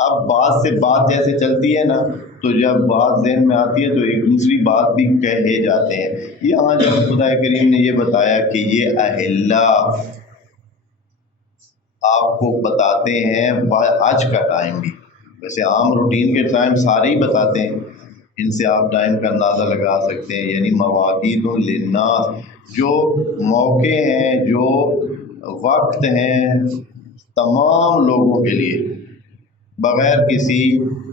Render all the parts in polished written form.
اب بات سے بات جیسے چلتی ہے نا، تو جب بات ذہن میں آتی ہے تو ایک دوسری بات بھی کہے جاتے ہیں۔ یہاں جب خدا کریم نے یہ بتایا کہ یہ اہلہ آپ کو بتاتے ہیں حج کا ٹائم بھی، ویسے عام روٹین کے ٹائم سارے ہی بتاتے ہیں، ان سے آپ ٹائم کا اندازہ لگا سکتے ہیں، یعنی مواقیت للناس، جو موقع ہیں، جو وقت ہیں تمام لوگوں کے لیے، بغیر کسی،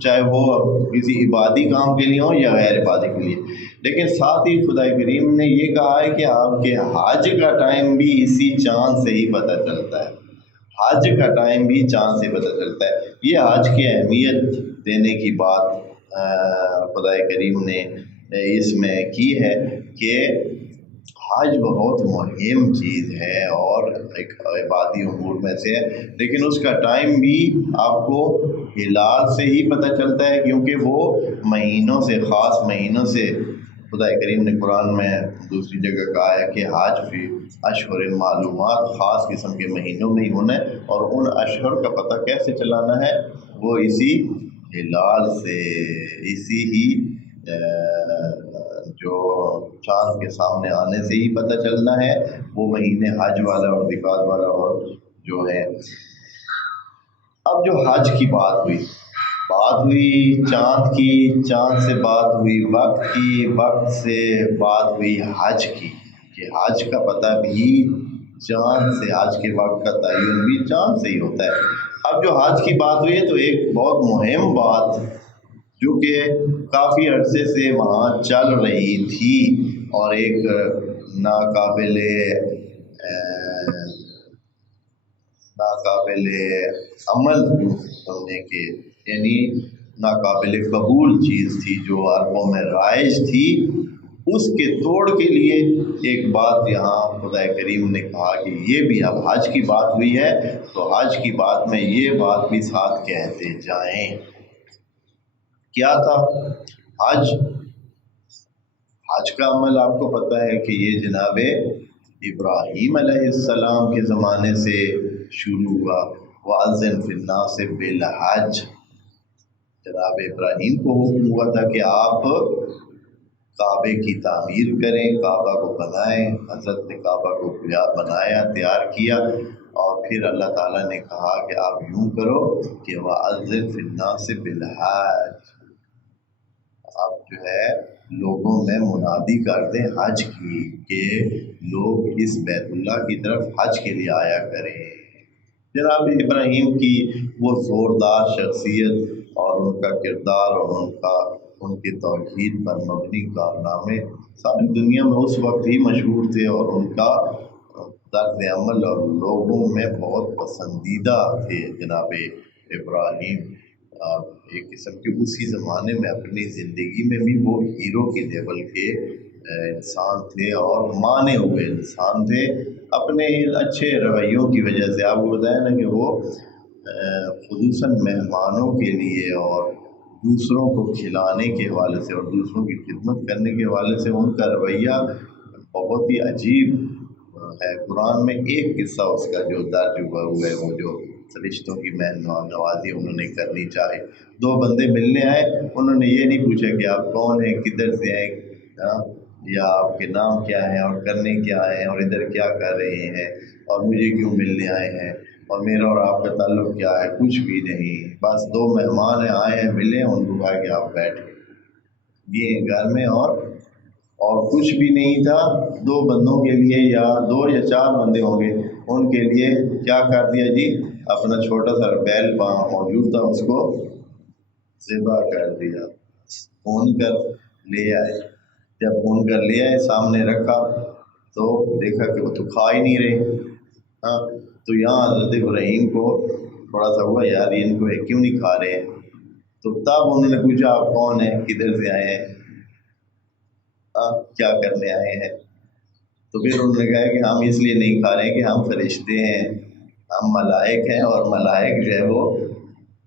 چاہے وہ کسی عبادی کام کے لیے ہوں یا غیر عبادی کے لیے۔ لیکن ساتھ ہی خدا کریم نے یہ کہا ہے کہ آپ کے حج کا ٹائم بھی اسی چاند سے ہی پتہ چلتا ہے، حج کا ٹائم بھی چاند سے پتہ چلتا ہے۔ یہ حج کی اہمیت دینے کی بات خدا کریم نے اس میں کی ہے کہ حج بہت مہم چیز ہے اور ایک عبادی امور میں سے ہے، لیکن اس کا ٹائم بھی آپ کو ہلال سے ہی پتہ چلتا ہے، کیونکہ وہ مہینوں سے، خاص مہینوں سے، خدا کریم نے قرآن میں دوسری جگہ کہا ہے کہ حج فی اشہر معلومات، خاص قسم کے مہینوں میں ہی ہونا ہے، اور ان اشہر کا پتہ کیسے چلانا ہے؟ وہ اسی ہلال سے، اسی ہی جو چاند کے سامنے آنے سے ہی پتہ چلنا ہے، وہ مہینے حج والا اور ذکات والا اور جو ہے۔ اب جو حج کی بات ہوئی چاند کی، چاند سے بات ہوئی وقت کی، وقت سے بات ہوئی حج کی، کہ حج کا پتہ بھی چاند سے، حج کے وقت کا تعین بھی چاند سے ہی ہوتا ہے۔ اب جو حج کی بات ہوئی ہے تو ایک بہت مہم بات جو کہ کافی عرصے سے وہاں چل رہی تھی اور ایک ناقابل عمل سمجھنے کے، یعنی ناقابل قبول چیز تھی جو عربوں میں رائج تھی، اس کے توڑ کے لیے ایک بات یہاں خدا کریم نے کہا کہ یہ بھی، اب حج کی بات ہوئی ہے تو حج کی بات میں یہ بات بھی ساتھ کہتے جائیں۔ کیا تھا حج کا عمل؟ آپ کو پتہ ہے کہ یہ جناب ابراہیم علیہ السلام کے زمانے سے شروع ہوا۔ وَأَذِّن فِي النَّاسِ بِالْحَجِّ، جناب ابراہیم کو حکم ہوا تھا کہ آپ کعبے کی تعمیر کریں، کعبہ کو بنائیں۔ حضرت نے کعبہ کو بنایا، تیار کیا، اور پھر اللہ تعالیٰ نے کہا کہ آپ یوں کرو کہ وَأَذِّن فِي النَّاسِ بِالْحَجِّ، آپ جو ہے لوگوں میں منادی کر دیں حج کی، کہ لوگ اس بیت اللہ کی طرف حج کے لیے آیا کریں۔ جناب ابراہیم کی وہ زوردار شخصیت اور ان کا کردار اور ان کی توحید پر مبنی کارنامے ساری دنیا میں اس وقت ہی مشہور تھے، اور ان کا طرز عمل اور لوگوں میں بہت پسندیدہ تھے۔ جناب ابراہیم ایک قسم کے اسی زمانے میں اپنی زندگی میں بھی وہ ہیرو کے لیول کے انسان تھے اور مانے ہوئے انسان تھے، اپنے اچھے رویوں کی وجہ سے۔ آپ کو بتایا نا کہ وہ خصوصاً مہمانوں کے لیے اور دوسروں کو کھلانے کے حوالے سے اور دوسروں کی خدمت کرنے کے حوالے سے ان کا رویہ بہت ہی عجیب ہے۔ قرآن میں ایک قصہ اس کا جو درج ہوا ہے، وہ جو رشتوں کی نوازی انہوں نے کرنی چاہے۔ دو بندے ملنے آئے، انہوں نے یہ نہیں پوچھا کہ آپ کون ہیں، کدھر سے ہیں، یا آپ کے نام کیا ہیں اور کرنے کیا ہیں اور ادھر کیا کر رہے ہیں اور مجھے کیوں ملنے آئے ہیں اور میرا اور آپ کا تعلق کیا ہے، کچھ بھی نہیں۔ بس دو مہمان ہیں، آئے ہیں، ملے، ان کو کہا کہ آپ بیٹھیں یہ گھر میں، اور کچھ بھی نہیں تھا۔ دو بندوں کے لیے، یا دو یا چار بندے ہوں گے، ان کے لیے کیا کر دیا جی، اپنا چھوٹا سا بیل موجود تھا، اس کو ذبح کر دیا، بھون کر لے آئے۔ جب بھون کر لے آئے، سامنے رکھا تو دیکھا کہ وہ تو کھا ہی نہیں رہے۔ تو یہاں حضرت ابراہیم کو تھوڑا سا ہوا، یار ان کو کیوں نہیں کھا رہے؟ تو تب انہوں نے پوچھا آپ کون ہیں، کدھر سے آئے ہیں، کیا کرنے آئے ہیں؟ تو پھر انہوں نے کہا کہ ہم اس لیے نہیں کھا رہے کہ ہم فرشتے ہیں، ہم ملائک ہیں، اور ملائک جو ہے وہ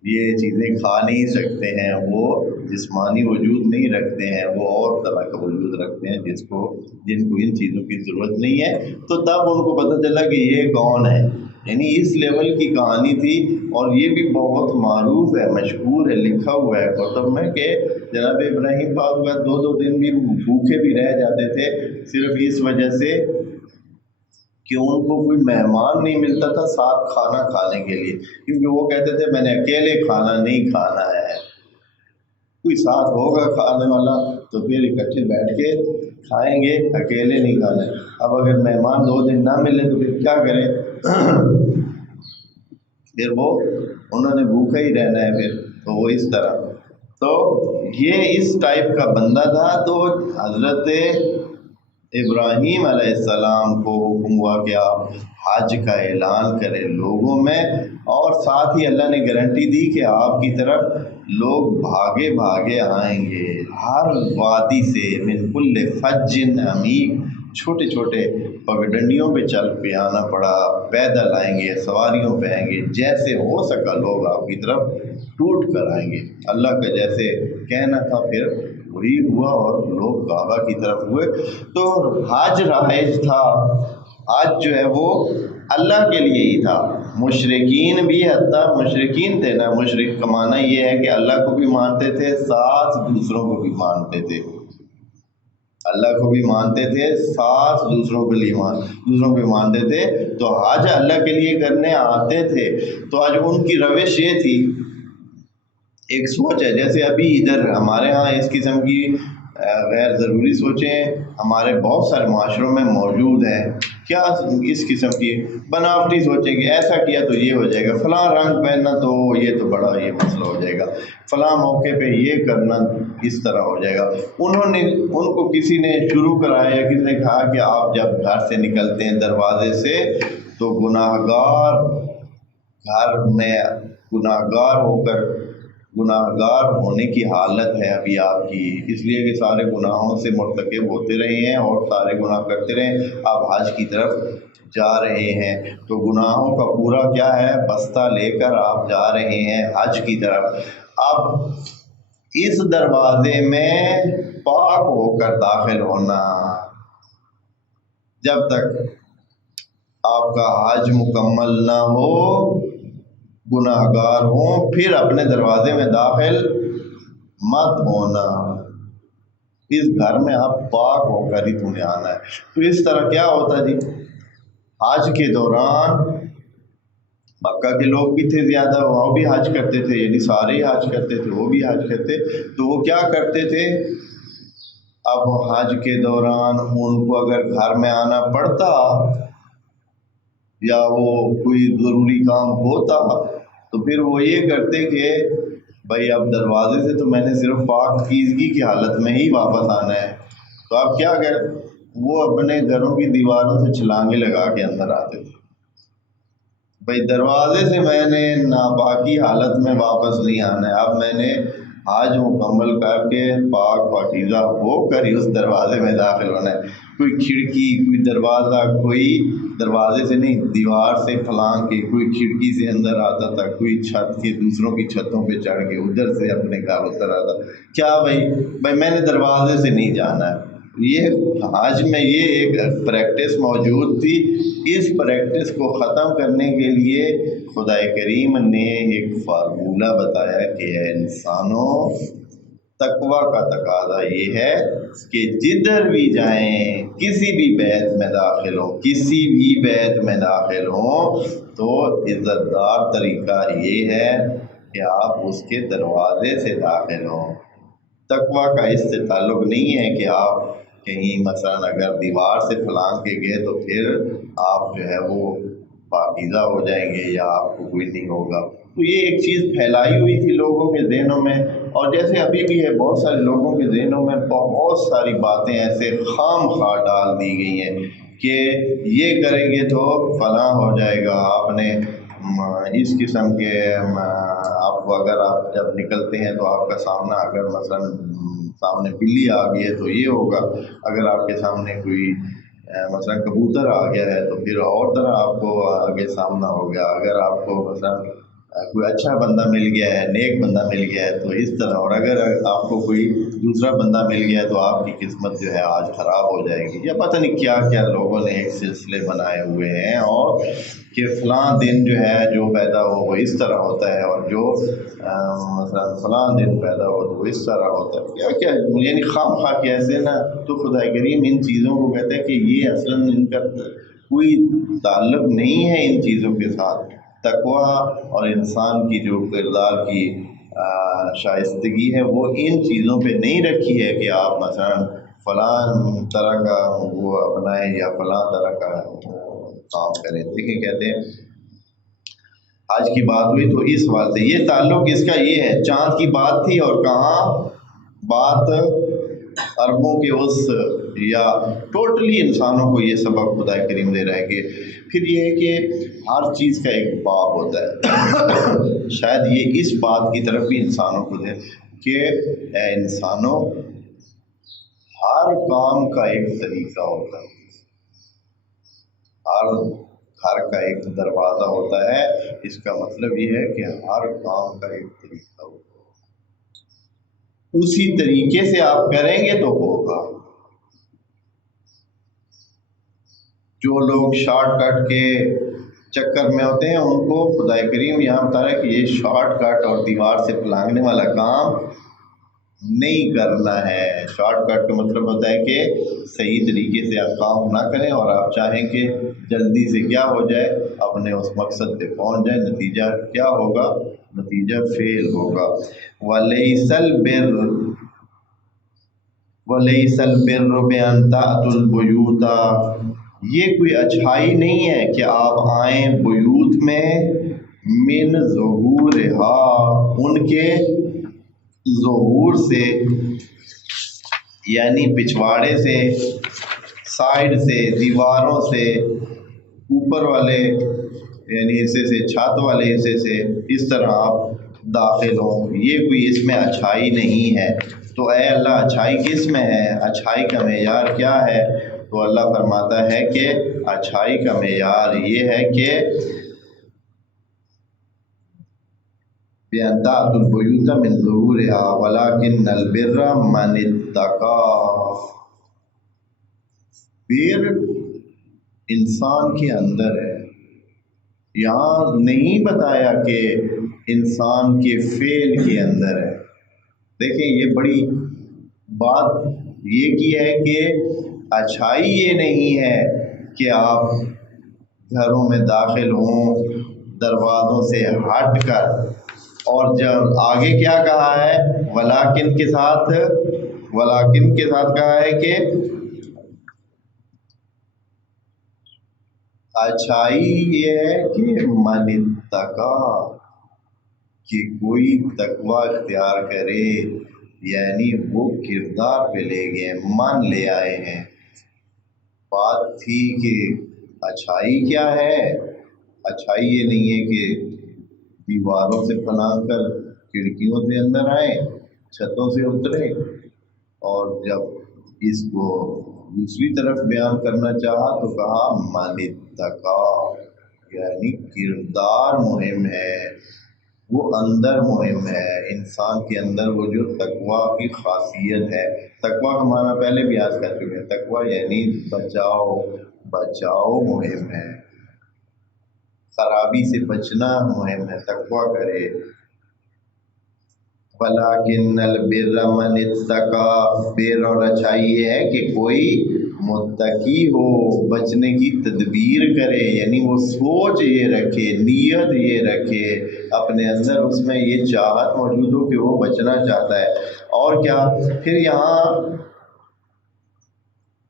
یہ چیزیں کھا نہیں سکتے ہیں، وہ جسمانی وجود نہیں رکھتے ہیں، وہ اور طرح کا وجود رکھتے ہیں جن کو ان چیزوں کی ضرورت نہیں ہے۔ تو تب ان کو پتہ چلا کہ یہ کون ہے، یعنی اس لیول کی کہانی تھی. اور یہ بھی بہت معروف ہے، مشہور ہے، لکھا ہوا ہے کتب میں کہ جناب ابراہیم پاک کا 2 دن بھی بھوکے بھی رہ جاتے تھے صرف اس وجہ سے کہ ان کو کوئی مہمان نہیں ملتا تھا ساتھ کھانا کھانے کے لیے، کیونکہ وہ کہتے تھے میں نے اکیلے کھانا نہیں کھانا ہے، کوئی ساتھ ہوگا کھانے والا تو پھر اکٹھے بیٹھ کے کھائیں گے، اکیلے نہیں کھانا. اب اگر مہمان 2 دن نہ ملے تو پھر کیا کریں؟ پھر وہ انہوں نے بھوکا ہی رہنا ہے پھر. تو وہ اس طرح، تو یہ اس ٹائپ کا بندہ تھا. تو حضرت ابراہیم علیہ السلام کو حکم ہوا کہ آپ حج کا اعلان کریں لوگوں میں، اور ساتھ ہی اللہ نے گارنٹی دی کہ آپ کی طرف لوگ بھاگے بھاگے آئیں گے ہر وادی سے، من کل فج عمیق، چھوٹے چھوٹے پگڈنڈیوں پہ چل کے آنا پڑا، پیدل آئیں گے، سواریوں پہ آئیں گے، جیسے ہو سکا لوگ آپ کی طرف ٹوٹ کر آئیں گے. اللہ کا جیسے کہنا تھا پھر وہی ہوا اور لوگ کعبہ کی طرف ہوئے. تو حج رائج تھا، حج جو ہے وہ اللہ کے لیے ہی تھا. مشرقین بھی، حتیٰ مشرقین تھے نا، مشرق کا معنی یہ ہے کہ اللہ کو بھی مانتے تھے ساتھ دوسروں کو بھی مانتے تھے، اللہ کو بھی مانتے تھے ساتھ دوسروں کے لیے دوسروں کو مانتے تھے. تو حج اللہ کے لیے کرنے آتے تھے. تو آج ان کی روش یہ تھی، ایک سوچ ہے جیسے ابھی ادھر ہمارے ہاں اس قسم کی غیر ضروری سوچیں ہمارے بہت سارے معاشروں میں موجود ہیں. کیا اس قسم کی بناوٹی سوچیں کہ ایسا کیا تو یہ ہو جائے گا، فلاں رنگ پہننا تو یہ تو بڑا یہ مسئلہ ہو جائے گا، فلاں موقع پہ یہ کرنا اس طرح ہو جائے گا. ان کو کسی نے شروع کرایا یا کسی نے کہا کہ آپ جب گھر سے نکلتے ہیں دروازے سے تو گناہ گار گھر میں گناہ گار ہونے کی حالت ہے ابھی آپ کی، اس لیے کہ سارے گناہوں سے مرتکب ہوتے رہے ہیں اور سارے گناہ کرتے رہے، آپ حج کی طرف جا رہے ہیں. تو گناہوں کا پورا کیا ہے بستہ لے کر آپ جا رہے ہیں حج کی طرف. اب اس دروازے میں پاک ہو کر داخل ہونا، جب تک آپ کا حج مکمل نہ ہو، گناہ گار ہوں، پھر اپنے دروازے میں داخل مت ہونا. اس گھر میں آپ پاک ہو کر ہی تمہیں آنا ہے. تو اس طرح کیا ہوتا جی، حج کے دوران مکہ کے لوگ بھی تھے زیادہ، وہ بھی حج کرتے تھے، یعنی سارے ہی حج کرتے تھے، وہ بھی حج کرتے. تو وہ کیا کرتے تھے، اب حج کے دوران ان کو اگر گھر میں آنا پڑتا یا وہ کوئی ضروری کام ہوتا تو پھر وہ یہ کرتے کہ بھائی اب دروازے سے تو میں نے صرف پاکیزگی کی حالت میں ہی واپس آنا ہے. تو آپ کیا کریں، وہ اپنے گھروں کی دیواروں سے چھلانگیں لگا کے اندر آتے تھے. بھائی دروازے سے میں نے ناپاکی حالت میں واپس نہیں آنا ہے، اب میں نے حج مکمل کر کے پاک پاکیزہ ہو کر ہی اس دروازے میں داخل ہونا ہے. کوئی کھڑکی، کوئی دروازہ، کوئی دروازے سے نہیں، دیوار سے پھلانگ کے، کوئی کھڑکی سے اندر آتا تھا، کوئی چھت کے دوسروں کی چھتوں پہ چڑھ کے ادھر سے اپنے گھر اتر آتا. کیا بھائی میں نے دروازے سے نہیں جانا ہے. یہ حج میں یہ ایک پریکٹس موجود تھی. اس پریکٹس کو ختم کرنے کے لیے خدا کریم نے ایک فارمولہ بتایا کہ اے انسانوں، تقویٰ کا تقاضا یہ ہے کہ جدھر بھی جائیں، کسی بھی بیت میں داخل ہوں، کسی بھی بیت میں داخل ہوں، تو عزت دار طریقہ یہ ہے کہ آپ اس کے دروازے سے داخل ہوں. تقویٰ کا اس سے تعلق نہیں ہے کہ آپ کہیں مثلا اگر دیوار سے پھلانگ کے گئے تو پھر آپ جو ہے وہ پاکیزہ ہو جائیں گے یا آپ کو کوئی نہیں ہوگا. تو یہ ایک چیز پھیلائی ہوئی تھی لوگوں کے ذہنوں میں، اور جیسے ابھی بھی ہے بہت سارے لوگوں کے ذہنوں میں بہت ساری باتیں ایسے خام خواہ ڈال دی گئی ہیں کہ یہ کریں گے تو فلاں ہو جائے گا. آپ نے اس قسم کے آپ کو اگر آپ جب نکلتے ہیں تو آپ کا سامنا اگر مثلا سامنے بلی آ گئی ہے تو یہ ہوگا، اگر آپ کے سامنے کوئی مثلا کبوتر آ گیا ہے تو پھر اور طرح آپ کو آگے سامنا ہو گیا، اگر آپ کو مثلا کوئی اچھا بندہ مل گیا ہے، نیک بندہ مل گیا ہے تو اس طرح، اور اگر آپ کو کوئی دوسرا بندہ مل گیا ہے تو آپ کی قسمت جو ہے آج خراب ہو جائے گی، یا پتہ نہیں کیا کیا لوگوں نے ایک سلسلے بنائے ہوئے ہیں، اور کہ فلاں دن جو ہے جو پیدا ہو وہ اس طرح ہوتا ہے، اور جو مثلا فلاں دن پیدا ہو تو وہ اس طرح ہوتا ہے، کیا کیا یعنی خام خواہ کیسے نا. تو خدا کریم ان چیزوں کو کہتا ہے کہ یہ اصلاً ان کا کوئی تعلق نہیں ہے ان چیزوں کے ساتھ. تقویٰ اور انسان کی جو کردار کی شائستگی ہے وہ ان چیزوں پہ نہیں رکھی ہے کہ آپ مثلا فلاں طرح کا وہ اپنائیں یا فلاں طرح کا کام کریں. دیکھیں کہتے ہیں آج کی بات ہوئی تو اس بات سے یہ تعلق اس کا یہ ہے، چاند کی بات تھی اور کہاں بات عربوں کے اس، یا ٹوٹلی انسانوں کو یہ سبق خدا کریم دے رہا ہے کہ پھر یہ ہے کہ ہر چیز کا ایک باب ہوتا ہے. شاید یہ اس بات کی طرف بھی انسانوں کو دے کہ اے انسانوں، ہر کام کا ایک طریقہ ہوتا ہے، ہر گھر کا ایک دروازہ ہوتا ہے. اس کا مطلب یہ ہے کہ ہر کام کا ایک طریقہ ہوتا ہے، اسی طریقے سے آپ کریں گے تو ہوگا. جو لوگ شارٹ کٹ کے چکر میں ہوتے ہیں ان کو خدا کریم یہاں بتا رہا ہے کہ یہ شارٹ کٹ اور دیوار سے پلانگنے والا کام نہیں کرنا ہے. شارٹ کٹ کا مطلب ہوتا ہے کہ صحیح طریقے سے آپ کام نہ کریں اور آپ چاہیں کہ جلدی سے کیا ہو جائے، اپنے اس مقصد پہ پہنچ جائے. نتیجہ کیا ہوگا؟ نتیجہ فیل ہوگا. وَلَيْسَ الْبِرُّ بِأَن تَأْتُوا الْبُيُوتَ، یہ کوئی اچھائی نہیں ہے کہ آپ آئیں بیوت میں، من ظہورہا، ان کے ظہور سے، یعنی پچھواڑے سے، سائڈ سے، دیواروں سے، اوپر والے یعنی حصے سے، چھت والے حصے سے، اس طرح آپ داخل ہوں. یہ کوئی اس میں اچھائی نہیں ہے. تو اے اللہ اچھائی کس میں ہے؟ اچھائی کا معیار کیا ہے؟ تو اللہ فرماتا ہے کہ اچھائی کا معیار یہ ہے کہ بِأَن تَأْتُوا الْبُيُوتَ مِن ظُهُورِهَا وَلَٰكِنَّ الْبِرَّ مَنِ اتَّقَىٰ. بر انسان کے اندر ہے، یہاں نہیں بتایا کہ انسان کے فعل کے اندر ہے. دیکھیں یہ بڑی بات یہ کی ہے کہ اچھائی یہ نہیں ہے کہ آپ گھروں میں داخل ہوں دروازوں سے ہٹ کر، اور جب آگے کیا کہا ہے ولیکن کے ساتھ کہا ہے کہ اچھائی یہ ہے کہ من اتقیٰ، کہ کوئی تقوی اختیار کرے، یعنی وہ کردار پہ لے گئے، من لے آئے ہیں. بات تھی کہ اچھائی کیا ہے؟ اچھائی یہ نہیں ہے کہ دیواروں سے پناہ کر کھڑکیوں سے اندر آئے، چھتوں سے اترے، اور جب اس کو دوسری طرف بیان کرنا چاہا تو کہا من اتقیٰ، یعنی کردار مہم ہے، وہ اندر مہم ہے. انسان کے اندر وہ جو تقویٰ کی خاصیت ہے، تقویٰ کا معنی پہلے بھی یاد کر چکے ہیں. تقویٰ یعنی بچاؤ مہم ہے، خرابی سے بچنا مہم ہے. تقویٰ کرے. وَلَٰكِنَّ الْبِرَّ مَنِ اتَّقَىٰ، بر اور اچھائی یہ ہے کہ کوئی متقی ہو، بچنے کی تدبیر کرے، یعنی وہ سوچ یہ رکھے، نیت یہ رکھے، اپنے اندر اس میں یہ چاہت موجود ہو کہ وہ بچنا چاہتا ہے. اور کیا پھر یہاں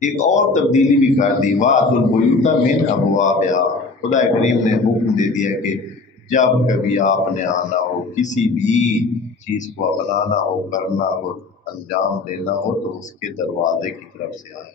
ایک اور تبدیلی بھی کر دی، وَأْتُوا الْبُيُوتَ مِنْ أَبْوَابِهَا. خدا کریم نے حکم دے دیا کہ جب کبھی آپ نے آنا ہو، کسی بھی چیز کو اپنانا ہو، کرنا ہو، انجام دینا ہو، تو اس کے دروازے کی طرف سے آئیں.